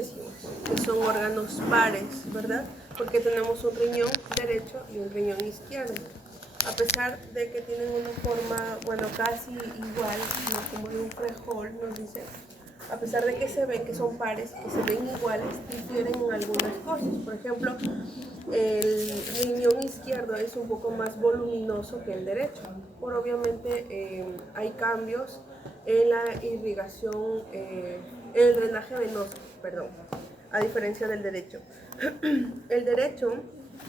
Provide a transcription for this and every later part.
decimos, que son órganos pares, ¿verdad? Porque tenemos un riñón derecho y un riñón izquierdo. A pesar de que tienen una forma, bueno, casi igual, ¿no? Como de un frijol, nos dice, a pesar de que se ven que son pares, que se ven iguales, difieren en algunas cosas. Por ejemplo, el riñón izquierdo es un poco más voluminoso que el derecho. Por obviamente hay cambios en la irrigación, en el drenaje venoso, perdón, a diferencia del derecho. El derecho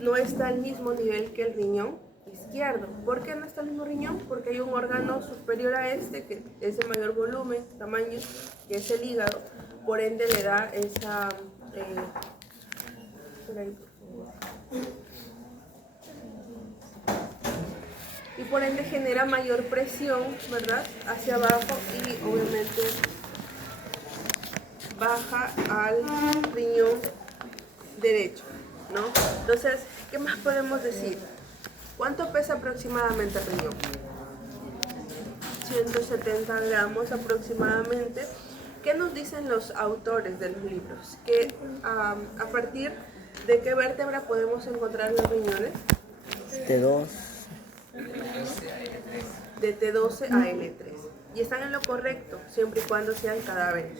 no está al mismo nivel que el riñón izquierdo. ¿Por qué no está al mismo riñón? Porque hay un órgano superior a este que es de mayor volumen, tamaño, que es el hígado. Por ende le da esa... y por ende genera mayor presión, ¿verdad? Hacia abajo y obviamente baja al riñón derecho, ¿no? Entonces, ¿qué más podemos decir? ¿Cuánto pesa aproximadamente el riñón? 170 gramos aproximadamente. ¿Qué nos dicen los autores de los libros? Que a partir de qué vértebra podemos encontrar los riñones. T2. De T12 a L3. Y están en lo correcto, siempre y cuando sean cadáveres.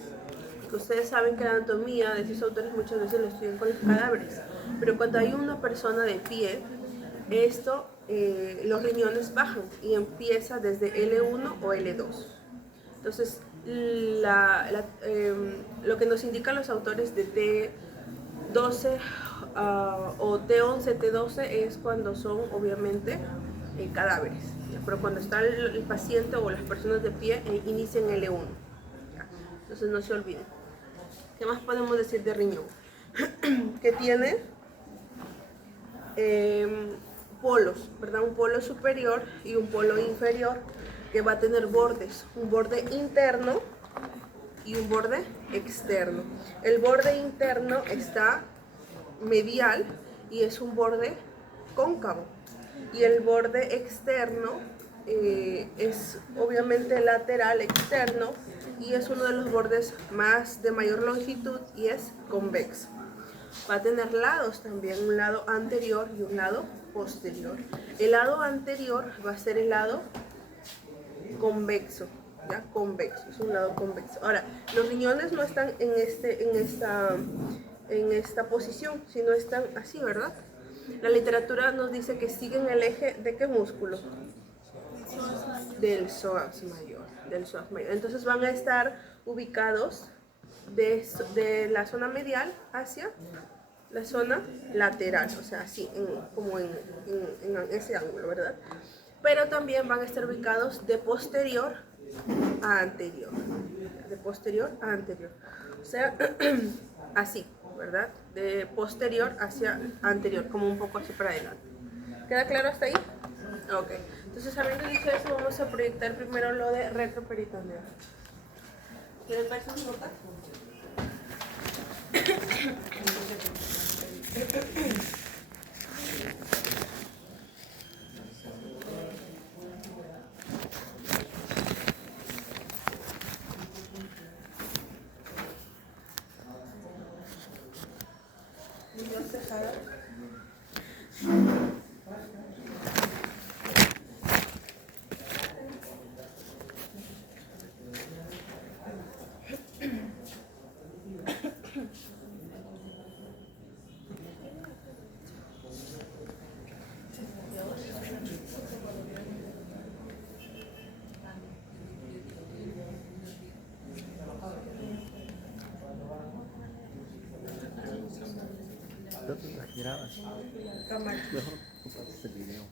Porque ustedes saben que la anatomía de esos autores muchas veces lo estudian con los cadáveres. Pero cuando hay una persona de pie, los riñones bajan y empieza desde L1 o L2. Entonces, lo que nos indican los autores de T12 o T11, T12 es cuando son obviamente cadáveres. Pero cuando está el paciente o las personas de pie, inician L1. Entonces no se olviden. ¿Qué más podemos decir de riñón? Que tiene polos, ¿verdad? Un polo superior y un polo inferior que va a tener bordes, un borde interno y un borde externo. El borde interno está medial y es un borde cóncavo, y el borde externo es obviamente lateral externo y es uno de los bordes más de mayor longitud y es convexo. Va a tener lados también, un lado anterior y un lado posterior. El lado anterior va a ser el lado convexo, ¿ya? Convexo, es un lado convexo. Ahora, los riñones no están en esta posición, sino están así, ¿verdad? La literatura nos dice que siguen el eje ¿de qué músculo? Del psoas mayor, Entonces van a estar ubicados de la zona medial hacia la zona lateral, o sea, así, como en ese ángulo, ¿verdad? Pero también van a estar ubicados de posterior a anterior, de posterior a anterior, o sea, así, ¿verdad? De posterior hacia anterior, como un poco así para adelante. ¿Queda claro hasta ahí? Ok. Entonces, habiendo dicho eso, vamos a proyectar primero lo de retroperitoneal. ¿Quieren ver sus notas? ¿Dónde las grabas? Cámara. Mejor compartes el video.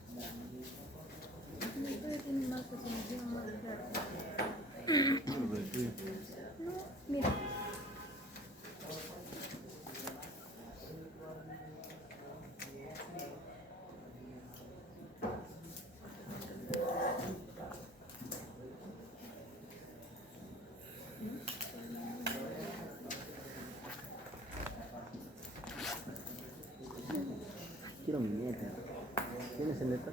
No, mira. Quiero mi nieta. ¿Tienes el neta?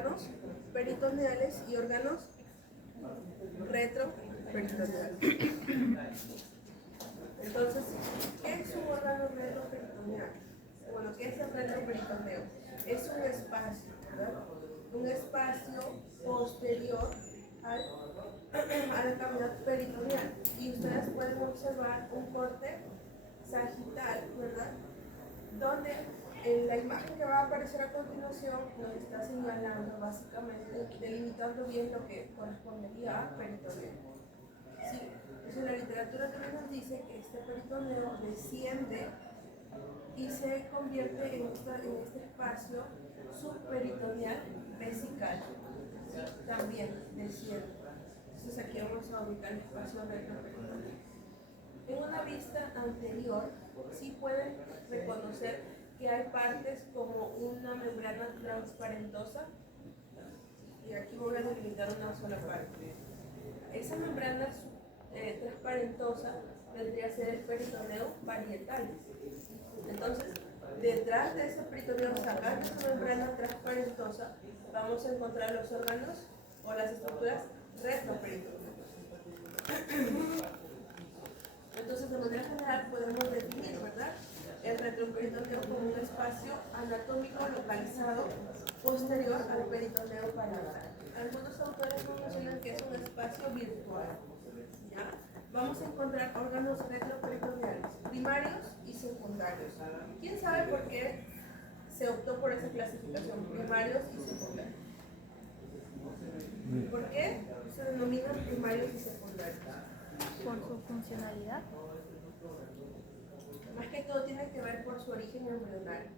órganos peritoneales y órganos retroperitoneales. Entonces, ¿qué es un órgano retroperitoneal? Bueno, ¿qué es el retroperitoneo? Es un espacio, ¿verdad? Un espacio posterior a la cavidad peritoneal. Y ustedes pueden observar un corte sagital, ¿verdad? Donde en la imagen que va a aparecer a continuación nos está señalando básicamente, delimitando bien lo que correspondería a peritoneo. Sí, entonces la literatura también nos dice que este peritoneo desciende y se convierte en este espacio subperitoneal vesical. Sí, también desciende. Entonces aquí vamos a ubicar el espacio retroperitoneal. En una vista anterior, sí pueden reconocer que hay partes como una membrana transparentosa, y aquí voy a delimitar una sola parte. Esa membrana transparentosa vendría a ser el peritoneo parietal. Entonces, detrás de ese peritoneo, sacando esa membrana transparentosa, vamos a encontrar los órganos o las estructuras retroperitoneales. Entonces, de manera general, podemos definir, ¿verdad?, el retroperitoneo como un espacio anatómico localizado posterior al peritoneo parietal. Algunos autores nos mencionan que es un espacio virtual. ¿Ya? Vamos a encontrar órganos retroperitoneales primarios y secundarios. ¿Quién sabe por qué se optó por esa clasificación, primarios y secundarios? ¿Por qué se denominan primarios y secundarios? Por su funcionalidad. Más que todo tiene que ver por su origen embrionario.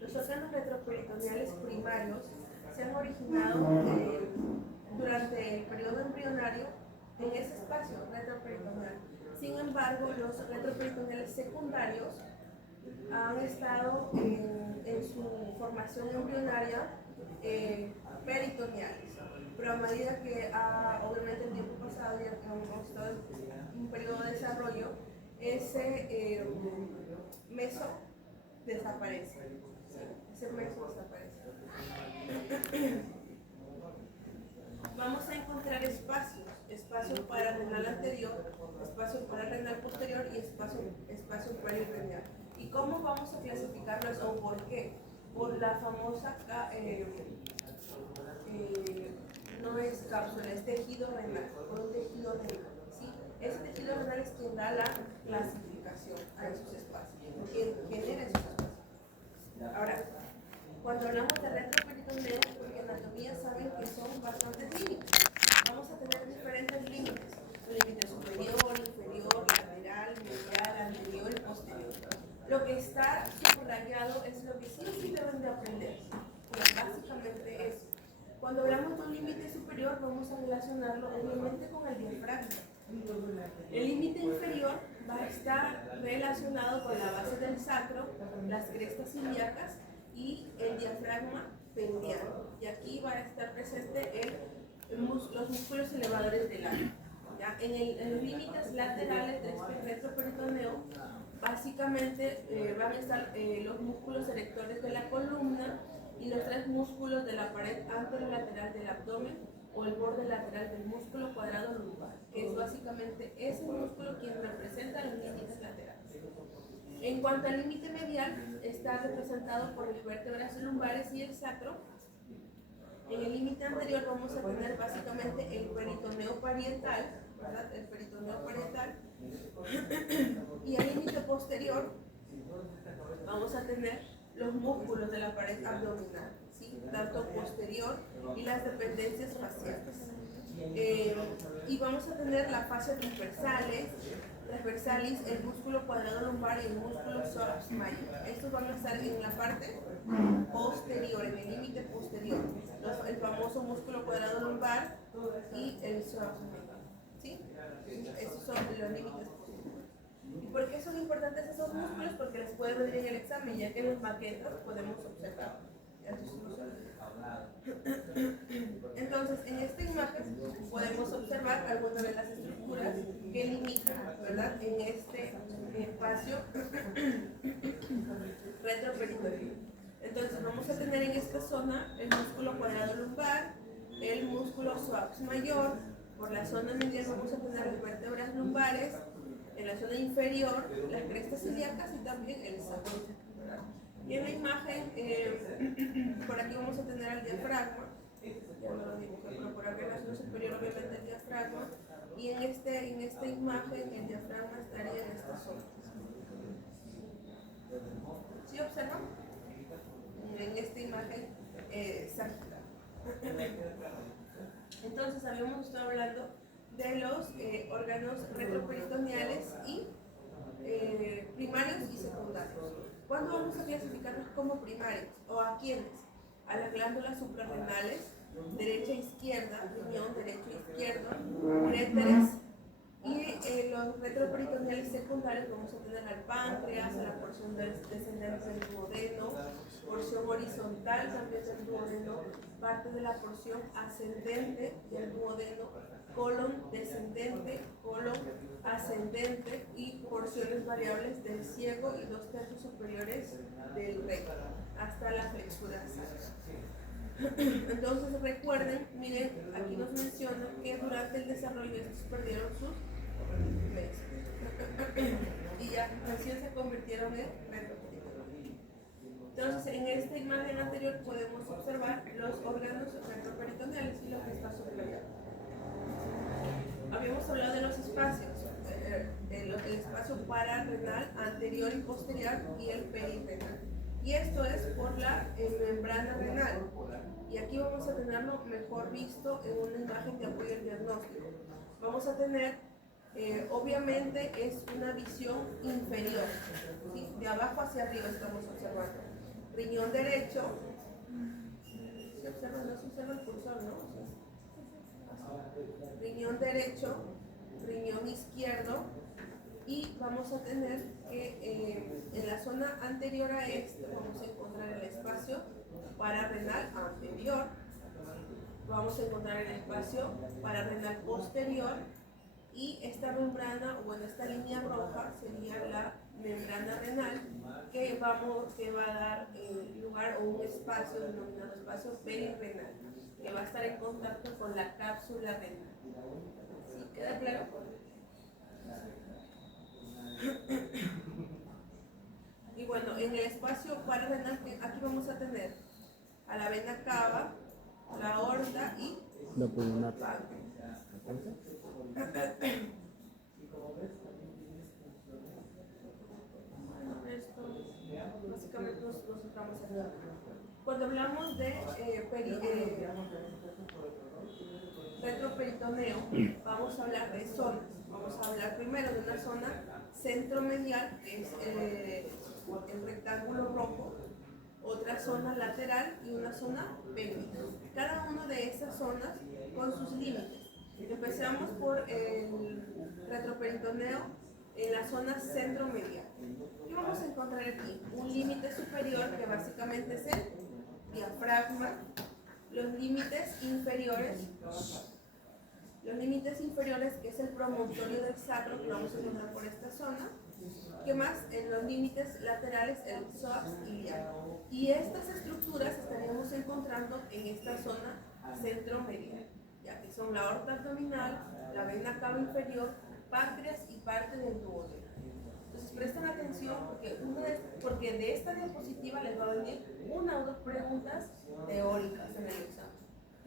Los órganos retroperitoneales primarios se han originado durante el periodo embrionario en ese espacio retroperitoneal. Sin embargo, los retroperitoneales secundarios han estado en su formación embrionaria peritoneales. Pero a medida que obviamente el tiempo pasado ya hemos estado en un periodo de desarrollo, ese meso desaparece. ¿Sí? Ese meso desaparece. Vamos a encontrar espacios: espacio pararenal anterior, espacio pararenal posterior y espacio parirrenal. ¿Y cómo vamos a clasificarlos o por qué? Por la famosa no es cápsula, es tejido renal, por un tejido renal. ¿Sí? Ese tejido renal es quien da la clasificación a esos espacios, quien genera esos espacios. Ahora, cuando hablamos de retroperitoneo, porque en anatomía saben que son bastantes límites. Vamos a tener diferentes límites: un límite superior, inferior, lateral, medial, anterior y posterior. Lo que está subrayado es lo que sí o sí deben de aprender. Básicamente es, cuando hablamos de un límite superior, vamos a relacionarlo obviamente con el diafragma. El límite inferior va a estar relacionado con la base del sacro, las crestas ilíacas y el diafragma pendiano. Y aquí va a estar presente los músculos elevadores del ala. En los límites laterales de este retroperitoneo, básicamente van a estar los músculos erectores de la columna y los tres músculos de la pared anterolateral del abdomen o el borde lateral del músculo cuadrado lumbar, que es básicamente ese músculo quien representa los límites laterales. En cuanto al límite medial, está representado por las vértebras lumbares y el sacro. En el límite anterior vamos a tener básicamente el peritoneo parietal, ¿verdad? El peritoneo parietal. Y el límite posterior vamos a tener los músculos de la pared abdominal, ¿sí? Tanto posterior y las dependencias faciales. Y vamos a tener la fascia transversalis, el músculo cuadrado lumbar y el músculo psoas major. Estos van a estar en la parte posterior, en el límite posterior. El famoso músculo cuadrado lumbar y el psoas major. ¿Sí? Estos son los límites posteriores. ¿Y por qué son importantes esos músculos? Porque les puede venir en el examen, ya que en las maquetas podemos observar. Entonces, en esta imagen podemos observar algunas de las estructuras que limitan, ¿verdad?, en este espacio retroperitoneal. Entonces vamos a tener en esta zona el músculo cuadrado lumbar, el músculo psoas mayor. Por la zona medial vamos a tener las vértebras lumbares, en la zona inferior las crestas ilíacas y también el sacro. Y en la imagen, por aquí vamos a tener el diafragma, ya no lo dibujé, pero por acá en la zona superior obviamente el diafragma, y en esta imagen el diafragma estaría en esta zona. ¿Sí observan? En esta imagen sagital. Entonces habíamos estado hablando de los órganos retroperitoneales y primarios y secundarios. ¿Cuándo vamos a clasificarlos como primarios? ¿O a quiénes? A las glándulas suprarrenales, derecha e izquierda, riñón derecho e izquierdo, uréteres, y los retroperitoneales secundarios vamos a tener al páncreas, a la porción descendente del duodeno, porción horizontal también del duodeno, parte de la porción ascendente del duodeno, colon descendente, colon ascendente y porciones variables del ciego y 2/3 superiores del recto, hasta la flexura sacra. Entonces recuerden, miren, aquí nos menciona que durante el desarrollo estos perdieron sus meses y ya recién se convirtieron en retroperitoneales. Entonces en esta imagen anterior podemos observar los órganos retroperitoneales y lo que está subrayado. Habíamos hablado de los espacios, el espacio pararrenal anterior y posterior y el perirrenal. Y esto es por la membrana renal. Y aquí vamos a tenerlo mejor visto en una imagen de apoyo al diagnóstico. Vamos a tener, obviamente es una visión inferior, ¿sí? De abajo hacia arriba estamos observando. Riñón derecho, ¿se observa? No se observa el cursor, ¿no? Riñón derecho, riñón izquierdo, y vamos a tener que en la zona anterior a esto vamos a encontrar el espacio pararrenal anterior, vamos a encontrar el espacio pararrenal posterior, y esta membrana, o bueno, esta línea roja sería la membrana renal que va a dar lugar a un espacio denominado espacio perirrenal, que va a estar en contacto con la cápsula renal. ¿Sí? ¿Queda claro? Y bueno, en el espacio pararrenal aquí vamos a tener a la vena cava, la aorta y La pulmonar. esto básicamente nos centramos en aquí. Cuando hablamos de retroperitoneo, vamos a hablar de zonas. Vamos a hablar primero de una zona centromedial, que es el rectángulo rojo, otra zona lateral y una zona pélvica. Cada una de estas zonas con sus límites. Empezamos por el retroperitoneo en la zona centromedial. Y vamos a encontrar aquí un límite superior que básicamente es el diafragma, los límites inferiores que es el promontorio del sacro, que vamos a encontrar por esta zona. ¿Qué más? En los límites laterales el psoas ilíaco. Y estas estructuras estaríamos encontrando en esta zona centromedial, ya que son la aorta abdominal, la vena cava inferior, páncreas y parte del duodeno. Entonces presten atención porque de esta diapositiva les va a venir una o dos preguntas teóricas en el examen.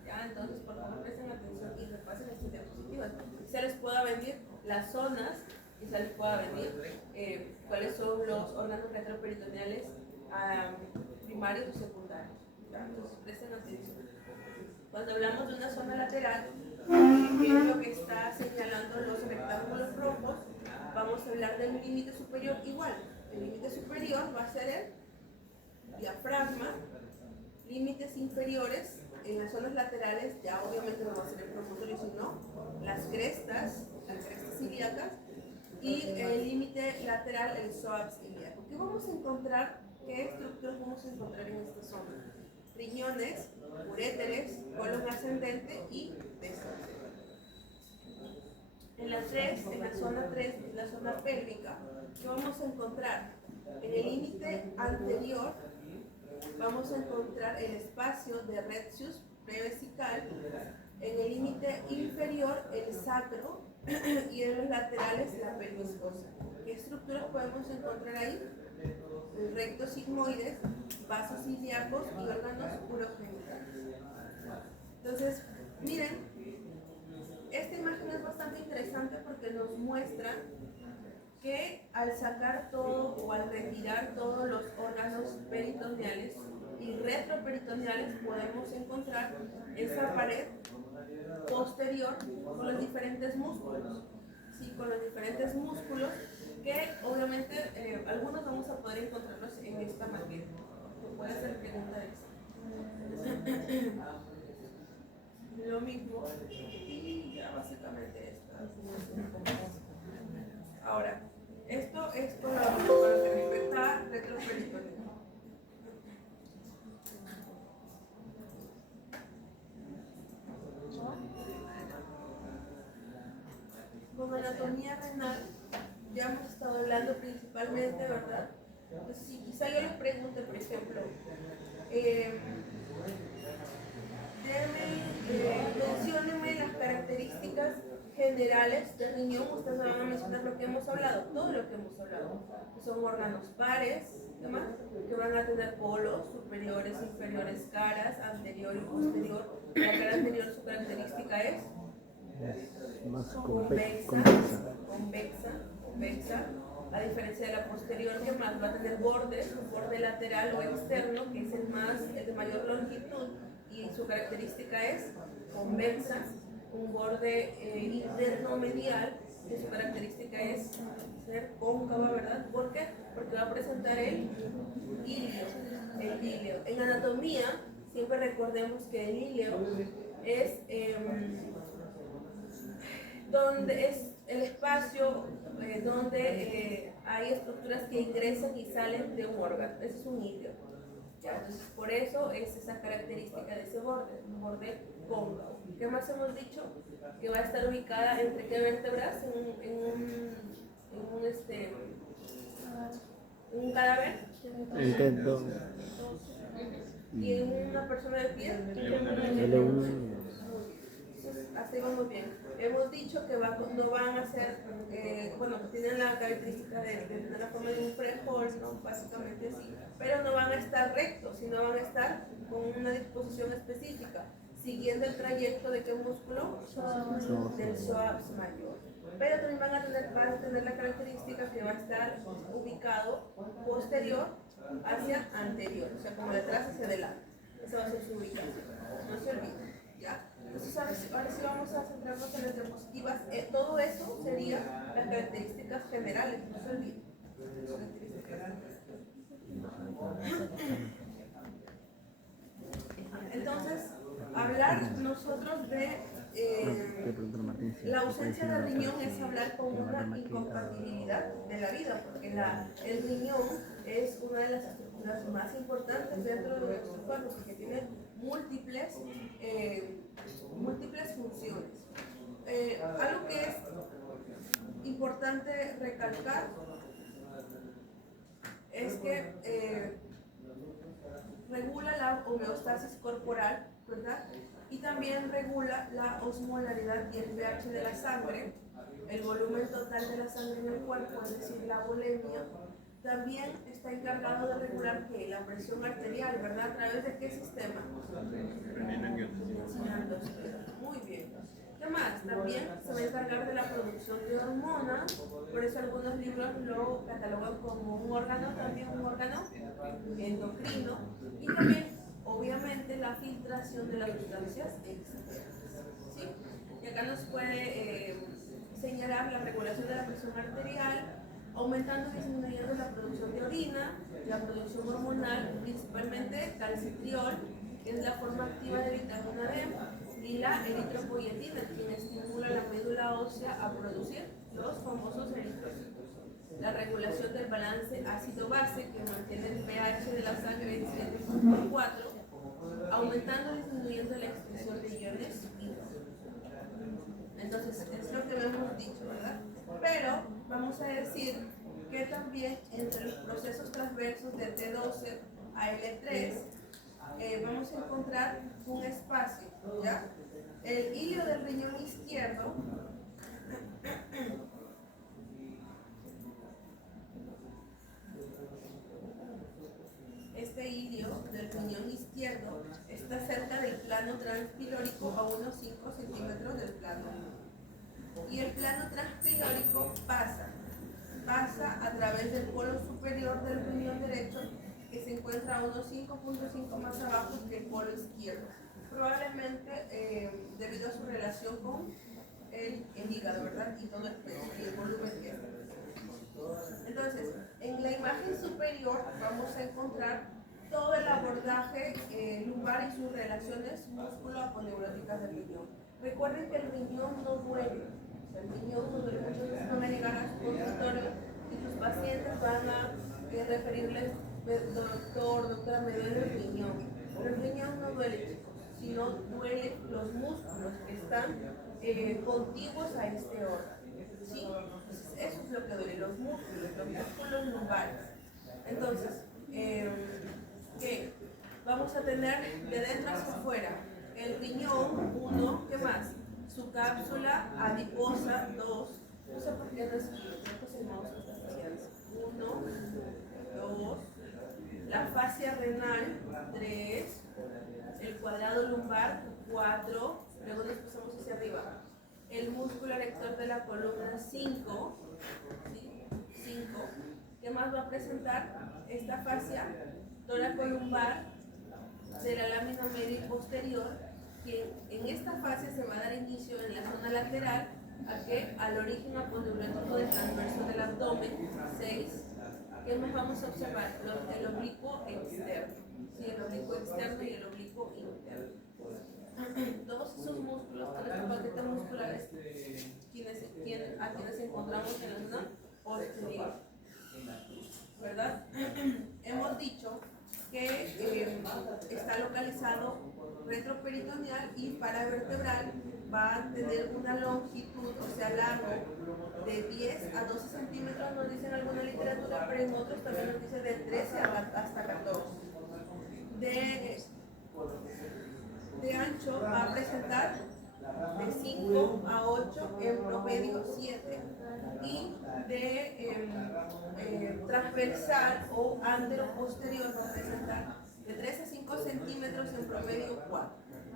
¿Ya? Entonces por favor presten atención y repasen estas diapositivas. Se les pueda venir las zonas, y se les pueda venir cuáles son los órganos retroperitoneales primarios y secundarios. ¿Ya? Entonces presten atención. Cuando hablamos de una zona lateral, que es lo que está señalando los rectángulos rojos, vamos a hablar del límite superior igual. El límite superior va a ser el diafragma, límites inferiores en las zonas laterales, ya obviamente no va a ser el promontorio, sino las crestas ilíacas, y el límite lateral, el psoas ilíaco. ¿Qué vamos a encontrar? ¿Qué estructuras vamos a encontrar en esta zona? Riñones, uréteres, colon ascendente y descendente. En la zona 3, la zona pélvica, ¿qué vamos a encontrar? En el límite anterior vamos a encontrar el espacio de rectus prevesical, en el límite inferior el sacro y en los laterales la pelvis fosa. ¿Qué estructuras podemos encontrar ahí? Rectos sigmoides, vasos ilíacos y órganos urogenitales. Entonces, miren, esta imagen es bastante interesante porque nos muestra que al sacar todo o al retirar todos los órganos peritoneales y retroperitoneales podemos encontrar esa pared posterior con los diferentes músculos. Sí, con los diferentes músculos que obviamente algunos vamos a poder encontrarlos en esta materia. Puede hacer pregunta de eso. Lo mismo y ya básicamente esto. Ahora, esto es con lo que respecta retroperitoneal. Con anatomía renal ya hemos estado hablando principalmente, ¿verdad? Entonces, si quizá yo les pregunte, por ejemplo, menciónenme las características generales del riñón. Ustedes van a mencionar lo que hemos hablado, todo lo que hemos hablado. Son órganos pares, ¿demás? Que van a tener polos superiores, inferiores, caras, anterior y posterior. La cara anterior, su característica es Más convexa, a diferencia de la posterior, que más va a tener bordes, un borde lateral o externo, que es el de mayor longitud, y su característica es convexa, un borde interno medial, que su característica es ser cóncava, ¿verdad? ¿Por qué? Porque va a presentar el ilio. En anatomía, siempre recordemos que el ilio es donde es el espacio donde hay estructuras que ingresan y salen de un órgano. Ese es un ilio. ¿Ya? Entonces, por eso es esa característica de ese borde, un borde cóncavo. ¿Qué más hemos dicho? Que va a estar ubicada entre qué vértebras, un cadáver y en una persona de pie. Así vamos bien. Hemos dicho que no van a ser, que tienen la característica de tener la forma de un frijol, ¿no? Básicamente así, pero no van a estar rectos, sino van a estar con una disposición específica, siguiendo el trayecto de qué músculo? Del psoas mayor. Pero también van a tener la característica que va a estar ubicado posterior hacia anterior, o sea, como de atrás hacia adelante. Esa va a ser su ubicación, no se olviden, ¿ya? Entonces, ahora sí vamos a centrarnos en las diapositivas. Todo eso sería las características generales, no se olviden. Entonces, hablar nosotros de la ausencia del riñón es hablar con una incompatibilidad de la vida, porque el riñón es una de las estructuras más importantes dentro de nuestro cuerpo, porque tiene múltiples funciones. Algo que es importante recalcar es que regula la homeostasis corporal, ¿verdad? Y también regula la osmolaridad y el pH de la sangre, el volumen total de la sangre en el cuerpo, es decir, la volemia. También está encargado de regular que la presión arterial, ¿verdad? ¿A través de qué sistema? Muy bien. ¿Qué más? También se va a encargar de la producción de hormonas, por eso algunos libros lo catalogan como un órgano endocrino, y también, obviamente, la filtración de las sustancias externas. ¿Sí? Y acá nos puede señalar la regulación de la presión arterial, aumentando y disminuyendo la producción de orina, la producción hormonal, principalmente calcitriol, que es la forma activa de vitamina D, y la eritropoyetina, quien estimula la médula ósea a producir los famosos eritrocitos. La regulación del balance ácido-base, que mantiene el pH de la sangre en 7.4, aumentando y disminuyendo la expresión de iones hídricos. Entonces, es lo que hemos dicho, ¿verdad? Pero vamos a decir que también entre los procesos transversos de T12 a L3, vamos a encontrar un espacio, ¿ya? El hilio del riñón izquierdo este hilio del riñón izquierdo está cerca del plano transpilórico a unos 5 centímetros del plano. Y el plano transpilórico pasa a través del polo superior del riñón derecho, que se encuentra a unos 5.5 más abajo que el polo izquierdo. Probablemente debido a su relación con el hígado, ¿verdad? Y todo el peso y el volumen que es. Entonces, en la imagen superior vamos a encontrar todo el abordaje lumbar y sus relaciones músculo-aponeuróticas del riñón. Recuerden que el riñón no duele. O sea, el riñón no duele. Muchas veces van a llegar a su consultorio y sus pacientes van a referirles, doctor, doctora, me duele el riñón. Pero el riñón no duele, chicos, sino duele los músculos que están contiguos a este órgano. ¿Sí? Eso es lo que duele, los músculos lumbares. Entonces, ¿qué? Vamos a tener de dentro hacia afuera el riñón, 1, ¿qué más? Su cápsula adiposa, 2, no sé por qué no escribo, creo que se mouse está haciendo. 1, 2, la fascia renal, 3, el cuadrado lumbar, 4, luego nos pasamos hacia arriba. El músculo erector de la columna, 5, ¿sí? 5. ¿Qué más va a presentar? Esta fascia toracolumbar de la lámina media y posterior, que en esta fascia se va a dar inicio en la zona lateral al origen aponeurótico del transverso del abdomen, 6. ¿Qué más vamos a observar? El oblicuo externo, ¿sí? El oblicuo externo y el oblicuo interno. Todos esos músculos, todo este paquete muscular, a quienes encontramos en la zona posterior, ¿verdad? Hemos dicho que está localizado retroperitoneal y paravertebral, va a tener una longitud, o sea, largo, de 10 a 12 centímetros, nos dicen en alguna literatura, pero en otros también nos dice de 13 hasta 14. De ancho va a presentar de 5 a 8, en promedio 7, y de transversal o antero-posterior va a presentar de 3 a 5 centímetros, en promedio 4,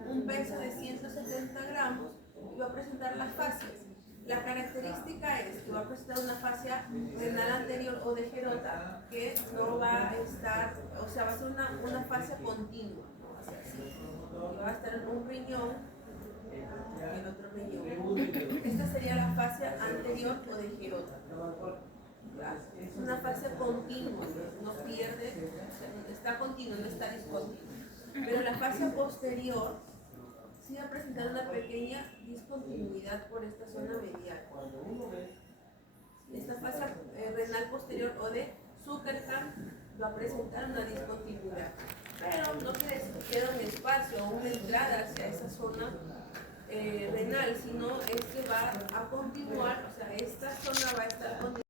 un peso de 170 gramos, y va a presentar las fascias. La característica es que va a presentar una fascia renal anterior o de Gerota que no va a estar, o sea, va a ser una fascia continua, no va a ser así. Y va a estar en un riñón y en otro riñón. Esta sería la fascia anterior o de Gerota. Es una fascia continua, no pierde, está continua, no está discontinua. Pero la fascia posterior sí va a presentar una pequeña discontinuidad por esta zona medial. Esta fascia renal posterior o de Zuckerkamp va a presentar una discontinuidad. Pero no quiere decir que quede un espacio o una entrada hacia esa zona renal, sino es que va a continuar, o sea, esta zona va a estar continuando.